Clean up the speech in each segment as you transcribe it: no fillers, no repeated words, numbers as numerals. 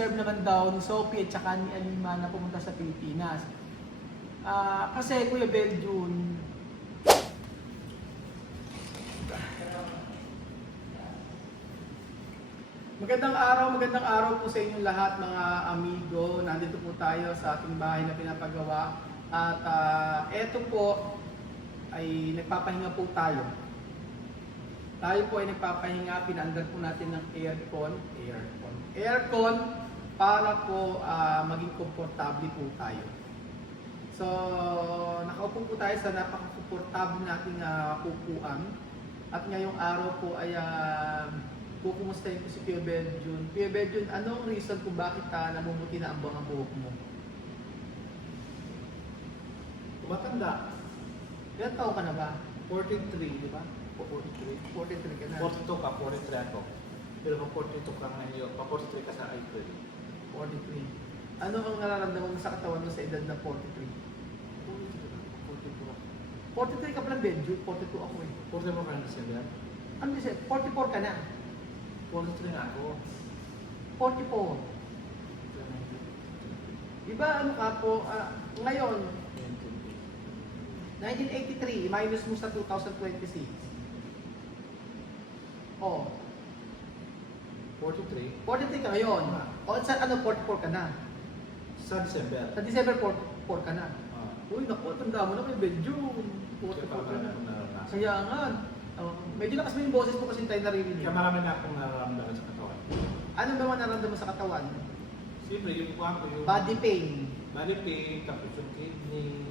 deserve naman daw ni Sophie at saka ni Alima na pumunta sa Pilipinas. Kasi Kuya Beljun, magandang araw po sa inyong lahat mga amigo. Nandito po tayo sa ating bahay na pinapagawa. At eto po ay nagpapahinga po tayo. Tayo po ay nagpapahinga, pinaandar po natin ng aircon para po maging komportable po tayo. So, nakaupo po tayo sa napaka-komportable nating upuan. At ngayong araw po ay kukumustahin ko si Kuya Beljun. Kuya Beljun, anong reason kung bakit namumuti na ang mga buhok mo? Tumatanda. Ilan taon ka na ba? 43, di ba? 43 ka na. 42 ka, 43 ako. Pero pa 42 ka ngayon, pa 43 ka sa April. 43. Ano ang nararamdaman mo sa katawan mo sa edad na 43? 43 ka pala, Beljun. 42 ako eh. 44 ka na December? Ano kasi? 44 ka na. 43 na ako. 44. Diba ano ka po, ngayon, 1983, minus mo sa 2026. Oh, 43? 43 ka ngayon. O sa ano, 44 ka na. Sa December. Sa December 44 ka na. Uy, naku, tanda mo na kay Beljun. 44 ka na. Kaya nga, medyo lakas mo yung boses mo kasi tayo naririnig. Kaya marami na akong nararamdaman sa katawan. Ano ba naramdaman sa katawan? Siyempre, yung kuha ko yung Body pain. body pain, tapos yung kidney.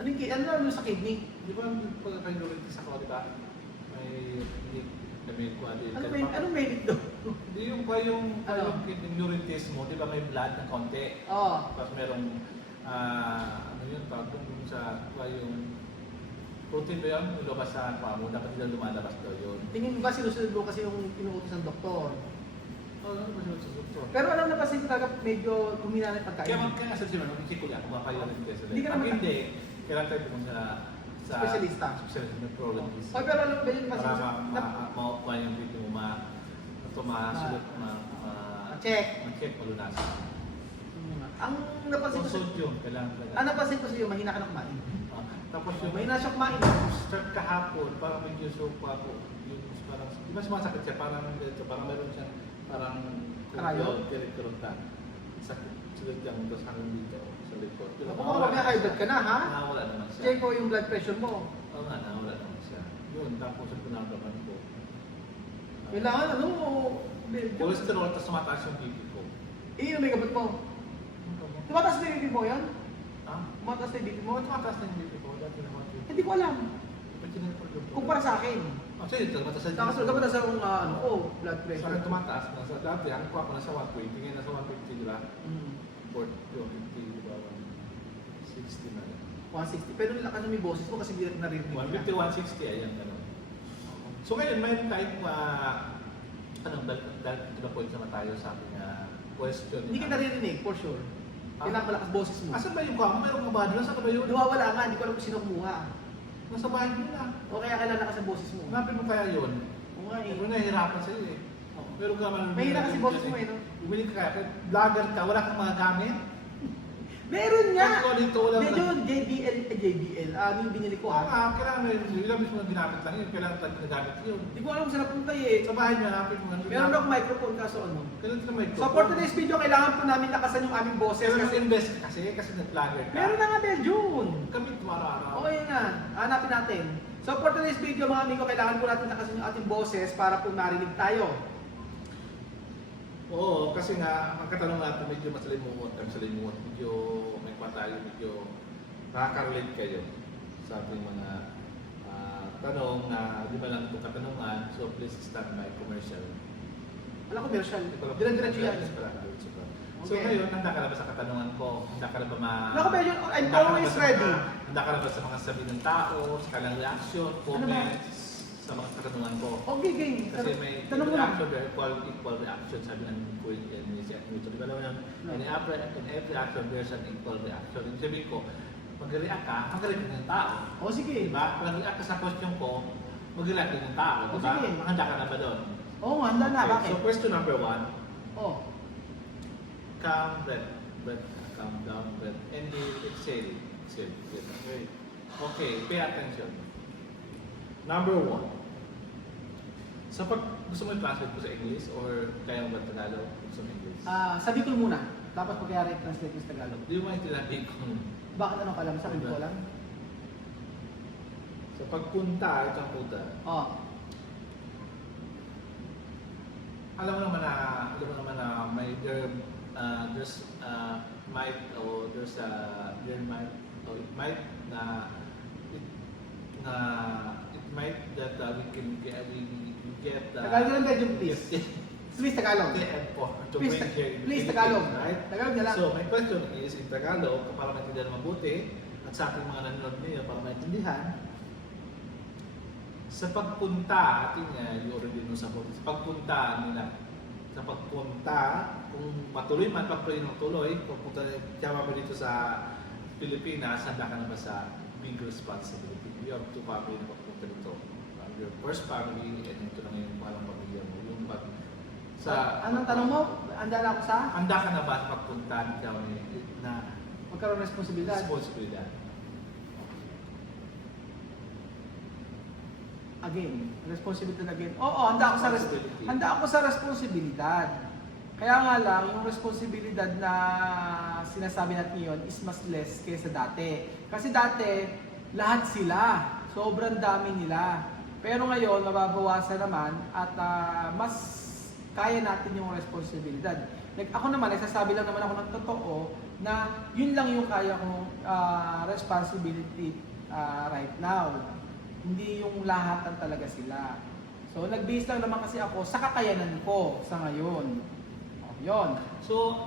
Ano naramdaman sa kidney? Di ba yung pagkakayuritis ako, di ba? May hindi kami kuha din. Anong medic doon? Hindi yung pa yung kidney uritis mo, di ba may blood na konti? Oo. Tapos merong, ano yun, tawag doon sa kuha yung protein ba yun? Yung lumabas sa kuha mo, dapat nila lumalabas daw yun. Tingin mo ba sinusunod mo kasi yung inuutos ng doktor? Oo, ano ba yun sa doktor? Pero alam na kasi talaga medyo humina na yung pagkain. Kaya nga sa sila, nung i-check ko yan, kung mapayuritis sila. Hindi ka Pag naman- hindi, kailangan tayo pumunta sa Specialista. Specialista ng prologist. Oy, pero alam mo ba yun kasi Para makuha yung video mo, masulot, check. ma-check, malunasan. Ang napansin ko sa Sodium, kailangan talaga. ang napansin ko sa iyo, mahina ka na kumain. Tapos yung Mahina siya kumain. start kahapon, parang medyo sopa ako. Yung parang, di ba sumasakit siya? Parang ganito, parang meron siyang parang Karayo? kirikurutan. Sakit. Sulit yung tapos hanggang dito sa likod. Pero Ako baka may high blood ka na, ha? Nawala naman siya. Check ko yung blood pressure mo. Oo nga, nawala naman siya. Yun, tapos ang pinagaman ko. Kailangan, ano, medyo. Cholesterol, tapos tumataas yung BP ko. Yung may gamot mo. Tumataas na yung BP mo yan? Ha? Tumataas na yung BP mo? Oo, tumataas na yung BP ko. Dati naman yun. Hindi ko alam. Ba't yun ang pagdugtong? Kumpara sa akin. Actually, tumataas na Tapos tumataas sa yung, blood Sa pressure. akin tumataas na. Sa dati, ang kuha ko nasa 120. Ngayon nasa 150, di ba? Mm. 450, di ba? 160 na lang. 160. Pero lakas na may boses mo kasi hindi naririnig. 150, 160, ayan, gano'n. So ngayon, may time dahil to the point naman tayo sa aking question. Hindi ka naririnig, for sure. Kailangan malakas boses mo. Asan ba yung kuha mo? Meron ka ba? Nasa ka ba yun? Nawawala nga, hindi ko alam kung sino kumuha. Nasa bahay mo na. O kaya kailangan lakas ang boses mo. Hanapin mo kaya yun? Oo nga eh. Pero nahihirapan sa'yo eh. Meron ka man. Mahirap kasi boses mo eh, no? Bumili ka kaya. Vlogger ka, wala kang mga gamit. Meron nga! Ikaw dito, wala Hindi yun, JBL. Yung binili ko Oo ha. nga, kailangan mo yun. Ilang mismo na ginamit lang yun. Kailangan tayo ginagamit yun. Hindi ko alam kung saan napunta eh. Sa bahay niyo, hanapin mo. Meron akong microphone kaso ano. Kailan ka may So for today's video, kailangan po namin lakasan yung aming boses Kailan kasi mag-invest ka kasi nag-vlogger ka. meron na nga Beljun. Kami tumara-araw. Okay nga, hanapin natin. So for today's video mga amigo, kailangan po natin lakasan yung ating boses para po marinig tayo. Oo, kasi nga, ang katanong natin medyo masalimuot, medyo may patayo, medyo nakaka-relate kayo sa ating mga tanong na di ba lang itong katanungan, so please stand by commercial. Wala commercial. Dire-diretso yan. So Okay. ngayon, handa ka na ba sa katanungan ko? Handa ka na ba Naku Beljun, I'm handa ka na ba always sa ready. handa ka na ba sa mga sabi ng tao, sa kanilang reaction, comments, sa mga katanungan ko? Okay, game. Kasi may Tanong mo lang. reaction, equal reaction, sabi ng Kuya ni Seth Newton. Di ba naman yan? In every action, there's an equal reaction. Yung sabihin ko, mag-react ka, mag-react ng tao. O sige. Diba? Mag-react ka sa question ko, mag-react din ng tao. O, Diba? sige. Handa ka na ba doon? Oo, handa na. Okay, Bakit? so question number 1, Oh. calm, breath, calm down, breath, and exhale. Exhale. Okay. Okay, pay attention. Number 1. Sa pag gusto mo i-translate ko sa English or kaya mo ba Tagalog? Gusto mo English? Sabi ko muna, tapos pagkayari translate ko sa Tagalog. Di mo maintindihan kung Bakit anong kalam sa akin ko lang? sa pagpunta, itong punta, Oh, alam mo naman na may there's might or there's there might or it might na it might that we can get Tagalog lang medyo please. Please Tagalog. Please Tagalog. Right? Tagalog na lang. So my question is in Tagalog para maintindihan mabuti at sa ating mga nanonood niyo para maintindihan sa pagpunta, ating you already know sa pagpunta nila. Sa pagpunta, kung patuloy man, pagpatuloy ng tuloy, kung punta mo dito sa Pilipinas, handa ka na ba sa big responsibility? You have two family na pagpunta dito. Your first family, and ito na ngayon parang pamilya mo. Yung pag sa... Anong tanong mo? Handa na ako sa? Handa ka na ba sa pagpunta na Magkaroon ng responsibilidad. responsibilidad? Again, responsibility again. Oo, handa ako sa responsibilidad. Kaya nga lang, yung responsibilidad na sinasabi natin yun is mas less kaysa dati. Kasi dati, lahat sila. Sobrang dami nila. Pero ngayon, mababawasan naman at mas kaya natin yung responsibilidad. Like, ako naman, nagsasabi lang naman ako ng totoo na yun lang yung kaya kong responsibility right now. Hindi yung lahatan talaga sila. So, nag-base lang naman kasi ako sa kakayanan ko sa ngayon. O, yun. So,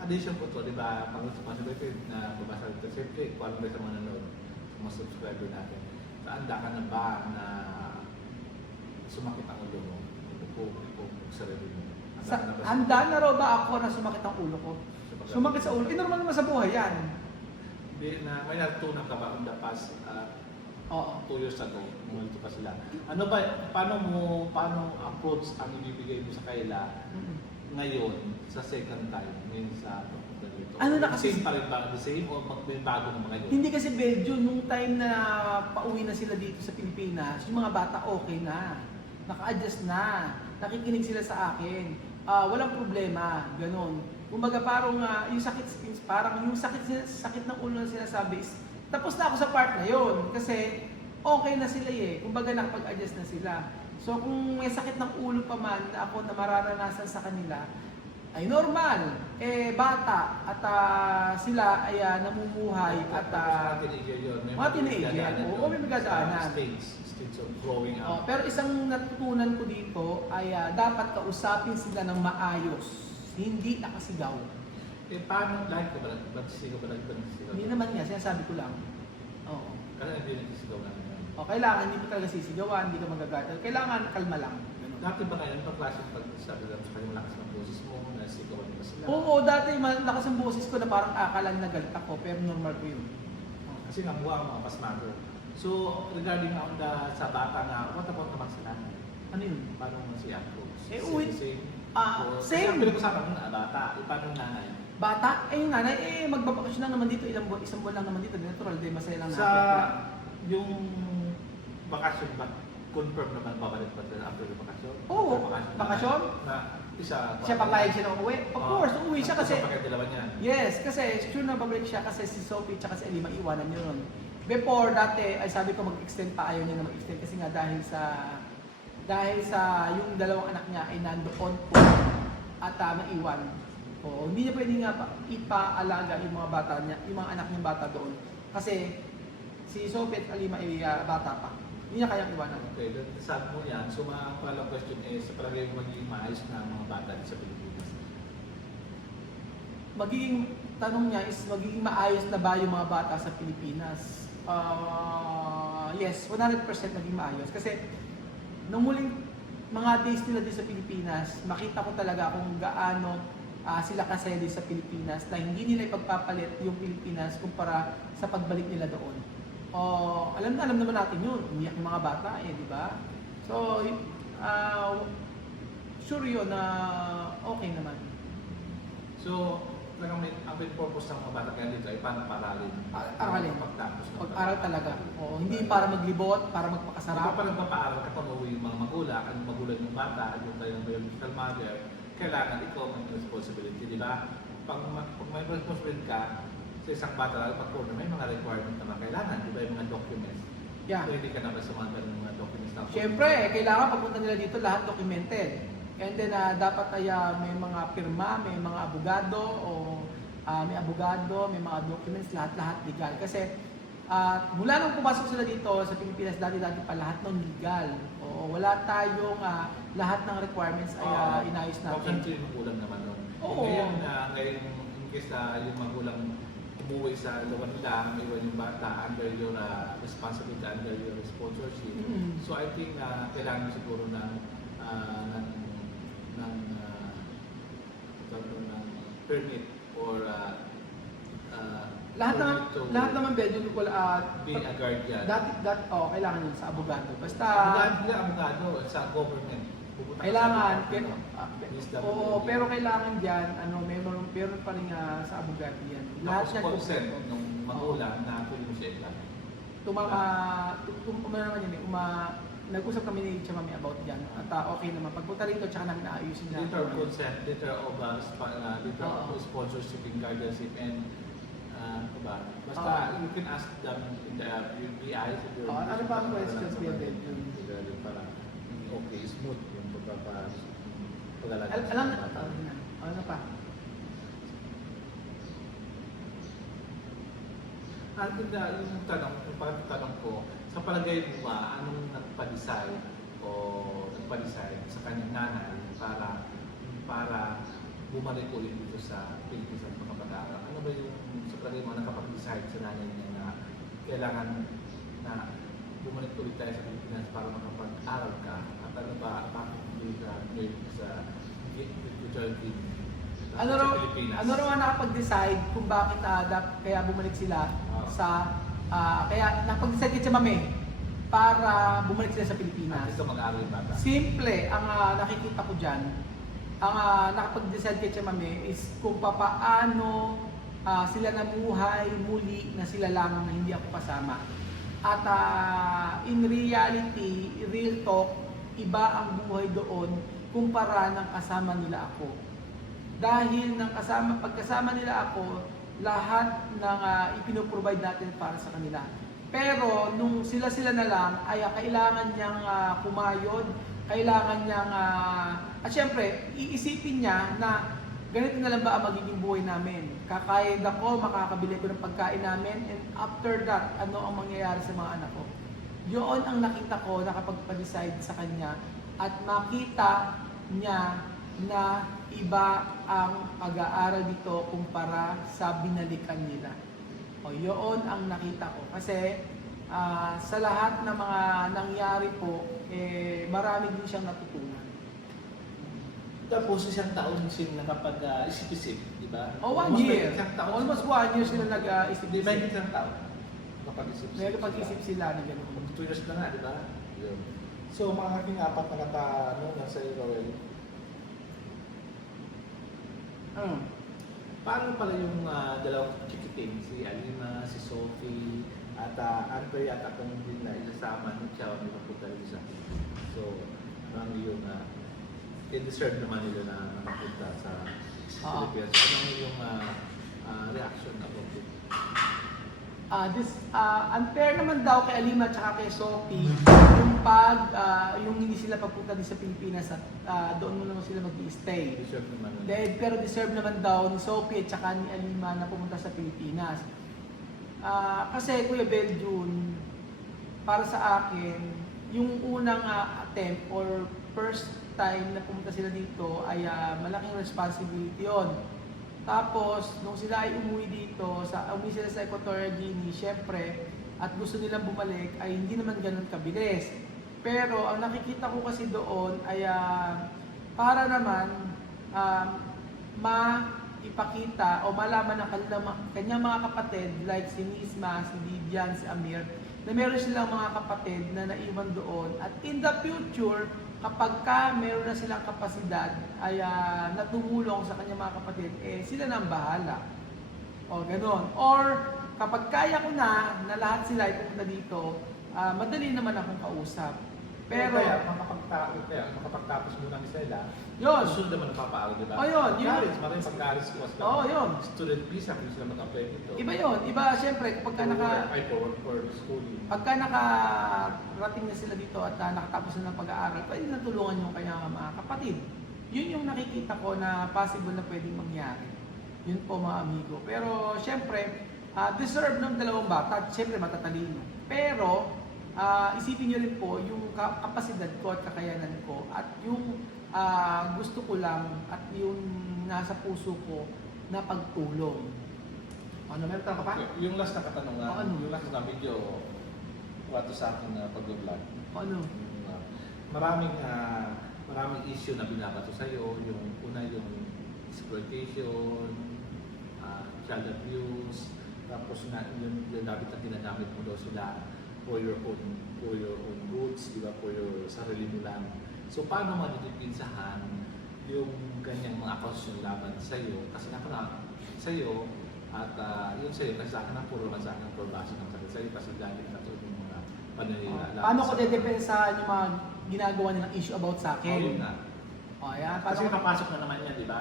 addition po to, di ba, pang responsibility na babasa dito, siyempre, kung ano ba sa mga nanonood, sa mga subscriber natin, handa ka na ba na sumakit ang ulo mo? Kung sarili mo. Handa na raw ba ako na sumakit ang ulo ko? Sumakit sa ulo? Normal naman sa buhay yan. Hindi na, may natutunan ka ba on the past Oo. 2 years ago, nung pa sila. Ano ba, paano approach ang ibibigay mo sa kaila ngayon sa second time, ngayon sa pagpunta dito? Ano na kasi- Same pa rin ba? The same o may bago naman ngayon? Hindi kasi Belgium, nung time na pauwi na sila dito sa Pilipinas, yung mga bata okay na. Naka-adjust na. Nakikinig sila sa akin. Walang problema. Ganon. Kumbaga parang yung sakit ng ulo na sinasabi is tapos na ako sa part na yon kasi okay na sila eh. Kumbaga nakapag-adjust na sila. So kung may sakit ng ulo pa man na ako na mararanasan sa kanila, ay normal. Bata at sila ay namumuhay at mga teenager yun. mga teenager. Oo, may magdadaanan. Stage of growing up. Pero isang natutunan ko dito ay dapat kausapin sila ng maayos. Hindi nakasigaw. Paano, like ko ba? Ba't sigaw ba? Hindi naman nga, sinasabi ko lang. Oo. Kasi hindi nagsisigaw na naman. Kailangan hindi mo talaga sisigawan, hindi ka magagatal. Kailangan kalma lang. Ganun. Dati ba kayo, ang klase pag-sabi lang sa kanyang lakas ng boses mo, nasigawan mo ba sila? Oo, dati malakas ang boses ko na parang akala na galit ako, pero normal ko yun. Kasi nakuha ang mga pasmago. So, regarding on sa bata na, what about naman sila? Ano yun? Paano naman si Apro? Same. Same. Same. Kasi ang pinag-usapan mo na, bata. Paano yung nanay? Bata, yung nanay, magbabakasyon lang naman dito, isang buwan lang naman dito, natural, di masaya lang Sa natin. yung bakasyon ba, confirm naman babalik pa sila after the bakasyon? Oo, After bakasyon? Na isa. Siya papayag siya na umuwi? Of course, uuwi siya kasi... Sa pagkatilawan niya. Yes, kasi sure na babalik siya kasi si Sophie at si Elima iwanan niyo nun. Before, dati, ay sabi ko mag-extend pa, ayaw niya na mag-extend kasi nga dahil sa yung dalawang anak niya ay nandoon po at maiwan. O, hindi niya pwede nga ipaalaga yung mga bata niya, yung mga anak niyang bata doon. Kasi si Sophie at Alima ay bata pa. Hindi niya kayang iwanan. Okay, then sabi mo yan. So, ang palang question is, sa palagay mo magiging maayos na ang mga bata sa Pilipinas? Magiging tanong niya is magiging maayos na ba yung mga bata sa Pilipinas? Yes, 100% maging maayos. Kasi nung muling mga days nila din sa Pilipinas, makita ko talaga kung gaano sila kasali sa Pilipinas na hindi nila ipagpapalit yung Pilipinas kumpara sa pagbalik nila doon. Alam naman natin yun, umiyak yung mga bata di ba? So, sure yun na okay naman. So, talagang ang main purpose ng mga bata kaya dito ay paano paralin. Aralin. Pagtapos ng Pag-aral talaga. Oo, hindi para maglibot, para Sarap. magpakasarap. Pa nagpapaaral ka kung yung mga magulang, ang magulang ng bata, at yung tayo ng biological mother, kailangan ikaw may responsibility, di ba? Pag may responsibility ka sa isang bata, lalo pag may mga requirement na kailangan, di ba yung mga documents? Yeah. Pwede ka na ba sa mga ganung mga documents na Siyempre, kailangan pagpunta nila dito lahat documented. And then dapat ay may mga pirma, may mga abogado o may abogado, may mga documents, lahat-lahat legal. Kasi mula nung pumasok sila dito sa Pilipinas, dati-dati pa lahat ng legal. O wala tayong lahat ng requirements ay inayos natin. Option 3 magulang naman nun. Oo. Ngayon, in case yung magulang umuwi sa lugar nila, iwan yung bata under your responsibility, under your sponsorship. Mm. So I think kailangan siguro ng permit or Lahat naman medyo being a guardian. kailangan yun sa abogado. Basta Abogado sa government. Pupunta ka kailangan sa government, pero kailangan diyan meron pa rin sa abogado yan. Lahat yan consent ng magulang na pwede mo siya i-apply. Nag-usap kami ni Chamami about yan. At okay naman. Pagpunta rito, tsaka namin naayusin na. Letter of consent, letter of sponsorship and guardianship, and basta you can ask them in the BI. Ano pa ang questions niya din? Para okay, smooth yung pag-alaga. Ano pa? Yung tanong ko, sa palagay mo ba, anong nagpa-decide sa kanyang nanay para bumalik ulit dito sa Pilipinas at makapag-aaral? Ano ba yung sa palagay mo nakapag-decide sa nanay niya na kailangan na bumalik ulit tayo sa Pilipinas para makapag-aral ka? At ano ba, bakit hindi ka sa Ano raw ang nakapag-decide kung bakit kaya bumalik sila sa kaya nakapag-decide kay Mami para bumalik sila sa Pilipinas. Ito mag-aaral yung bata. Simple ang nakikita ko diyan. Ang nakapag-decide kay Mami is kung paano sila namuhay muli na sila lang na hindi ako kasama. At in reality, real talk, iba ang buhay doon kumpara ng kasama nila ako. Dahil pagkasama nila ako, lahat ng ipinoprovide natin para sa kanila. Pero nung sila na lang, ay kailangan niyang kumayod, kailangan niyang, at syempre, iisipin niya na ganito na lang ba ang magiging buhay namin. Kakayod ako, makakabili ko ng pagkain namin, and after that, ano ang mangyayari sa mga anak ko. Yun ang nakita ko nakapagpa-decide sa kanya at makita niya na iba ang pag-aaral dito kumpara sa binalikan nila. O yun ang nakita ko. Kasi sa lahat ng mga nangyari po, marami din siyang natutunan. Tapos isang taon sila nakapag-isip-isip, di ba? 1 year. Isang taon. Almost 1 year sila nag-isip-isip. Di ba hindi isang taon? Nakapag-isip-isip. May pag-isip sila na gano'n. 2 years na nga, di ba? Yun. So, mga aking apat na katanungan sa iyo, Roel. Paano pala yung dalawang chikiting, si Alima, si Sophie, at Antoy at akong din na isasama ng siya may mapunta rin sa So, ano yung i-deserve naman nila na mapunta sa Philippines. Ano yung reaction about it? Unfair naman daw kay Alima at kay Sophie yung hindi sila papunta din sa Pilipinas at doon muna sila mag-i-stay. Deserve naman. Pero deserve naman daw ni Sophie at ni Alima na pumunta sa Pilipinas. Kasi Kuya Beljun, para sa akin, yung unang attempt or first time na pumunta sila dito ay malaking responsibility yon. Tapos, nung sila ay umuwi sila sa Equatorial Guinea, syempre, at gusto nilang bumalik, ay hindi naman ganun kabilis. Pero, ang nakikita ko kasi doon ay para naman maipakita o malaman ng kanyang mga kapatid, like si Nisma, si Vivian, si Amir, na meron silang mga kapatid na naiwan doon. At in the future, kapag meron na silang kapasidad ay natulong sa kanyang mga kapatid, sila na ang bahala. O gano'n. Or kapag kaya ko na lahat sila ay pupunta dito, madali naman akong kausap. Pero, kaya makapagtapos muna ni Sela. yun. Susunod naman ang papaaral, di ba? Oh, yun. College, maraming pag-college course lang. Oo, yun. Student visa, kung sila mag-apply dito. Iba yun. Iba, syempre, kapag For schooling. pagka nakarating na sila dito at nakatapos na ng pag-aaral, pwede na tulungan yung kanyang mga kapatid. Yun yung nakikita ko na possible na pwedeng mangyari. Yun po mga amigo. Pero syempre, deserve ng dalawang bata, syempre matatalino. Pero isipin nyo rin po yung kapasidad ko at kakayanan ko at yung gusto ko lang at yung nasa puso ko na pagtulong. Ano, meron ka pa? Yung last na katanungan, Ano? yung last na video, wato sa akin na pag-vlog. Ano? Maraming issue na binabato sa iyo, yung una yung exploitation, child abuse, tapos na yung dapat na ginagamit mo daw sila for your own goods, di ba? For your sarili mo lang. So paano madidipinsahan yung ganyang mga akusasyon laban sa iyo? Kasi ako na sa iyo at yun sa iyo kasi sa akin ang puro man sa akin ang probation ng sakit sa iyo kasi galing na to yung mga pananila. Paano ko dedepensahan yung mga ginagawa nilang issue about sa Oh, yun akin? na. Ayan, Kasi paano papasok na naman yan, di ba?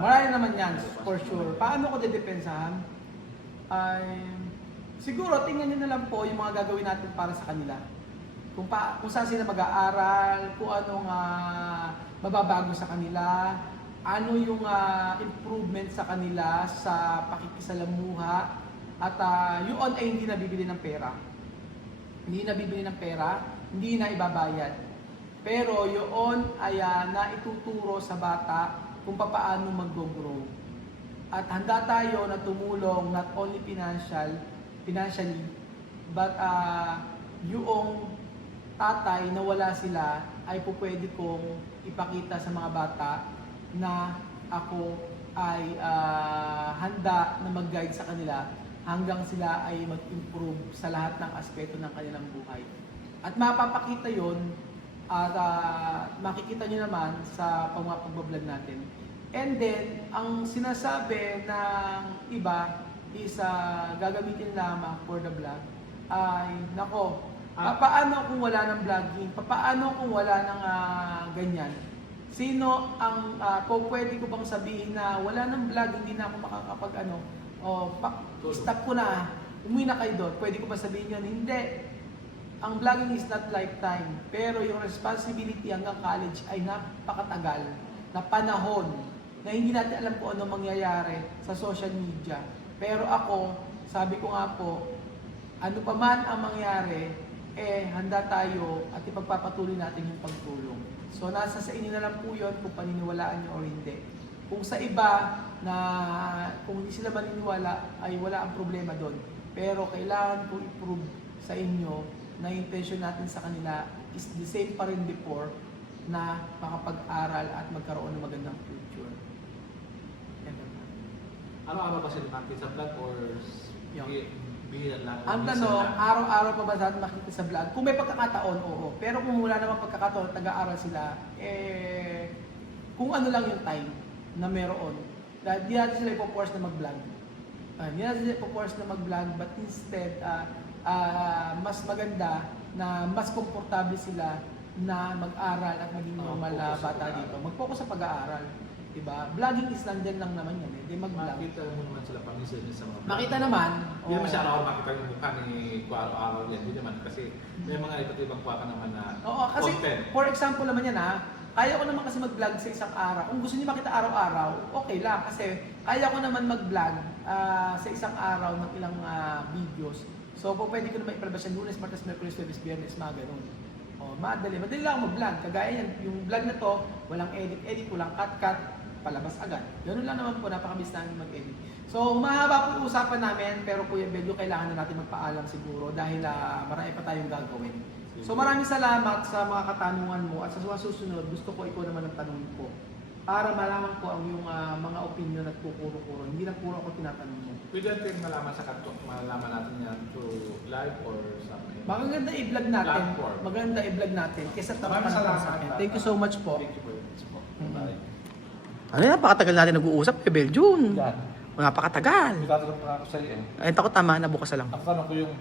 marami naman yan, for sure. Paano ko dedepensahan? Siguro, tingnan nyo na lang po yung mga gagawin natin para sa kanila. Kung saan sila mag-aaral, kung anong mababago sa kanila, ano yung improvement sa kanila sa pakikisalamuha, at yun ay hindi nabibili ng pera. Hindi nabibili ng pera, hindi na ibabayad. Pero yun ay naituturo sa bata kung paano mag-grow. At handa tayo na tumulong not only financially, but yung tatay na wala sila ay pwede kong ipakita sa mga bata na ako ay handa na mag-guide sa kanila hanggang sila ay mag-improve sa lahat ng aspeto ng kanilang buhay. At mapapakita yon at makikita nyo naman sa pagbablog natin. And then, ang sinasabi ng iba is gagamitin lamang for the vlog ay, nako, paano kung wala ng vlogging? Paano kung wala ng ganyan? Sino ang pwede ko bang sabihin na wala ng vlog, hindi na ako makakapag stop ko na, umuwi na kayo doon. Pwede ko ba sabihin yun? Hindi. Ang vlogging is not lifetime, pero yung responsibility hanggang college ay napakatagal na panahon na hindi natin alam kung ano mangyayari sa social media. Pero ako, sabi ko nga po, ano pa man ang mangyari, handa tayo at ipagpapatuloy natin yung pagtulong. So nasa sa inyo na lang po yun kung paniniwalaan nyo o hindi. Kung sa iba na kung hindi sila maniniwala ay wala ang problema doon. Pero kailangan ko i-prove sa inyo na intention natin sa kanila is the same pa rin before na makapag-aral at magkaroon ng magandang future. Araw-araw ba sila makikita sa vlog or bihira lang? Ang tanong, araw-araw pa ba natin makikita sa vlog? Kung may pagkakataon, oo. Pero kung wala namang pagkakataon, taga-aral sila, kung ano lang yung time na meron. Dahil di natin sila ipo-force na mag-vlog. Di natin sila ipo-force na mag-vlog, but instead, mas maganda na mas komportable sila na mag-aral at maging normal na bata dito. Mag-focus sa pag-aaral. Diba? Vlogging is nandyan lang naman yan. Di mag-vlog. Makita mo naman sila pang-isa sa mga vlog. Makita naman. Hindi naman siya araw-araw makita yung mukha ni Kuya araw-araw yan. Hindi naman kasi may mga iba't ibang kuha ka naman na Oo, kasi content. for example naman yan kaya ko naman kasi mag-vlog sa isang araw. Kung gusto niyo makita araw-araw, okay lang. Kasi kaya ko naman mag-vlog sa isang araw ng ilang videos. So, pwede ko naman ipalabas yan Lunes, Martes, Merkulis, Huwebes, Biyernes, mga ganun. Madali lang mag-vlog. Kagaya yan, yung vlog na to, walang edit, walang cut, palabas agad. Ganun lang naman po, napakabilis namin mag-edit. So, mahaba po yung usapan namin, pero Kuya Belyo, kailangan na natin magpaalam siguro dahil marami pa tayong gagawin. So, maraming salamat sa mga katanungan mo at sa susunod, gusto ko ikaw naman ang tanongin ko. para malaman ko ang yung mga opinion at kukuro-kuro. Hindi lang puro ako tinatanong mo. Pwede natin malaman sa kanto, malaman natin yan through live or something. Maganda i-vlog natin. Platform. Maganda i-vlog natin kaysa Maraming tawagan salamat. sa akin. Thank you so much po. Thank you very much po. Mhm. Bye. Ano yan, napakatagal natin nag-uusap eh, Beljun. Yan. Napakatagal. May tatanong pa ako sa iyo. Ay, takot tama na bukas na lang. Ang tanong ko yung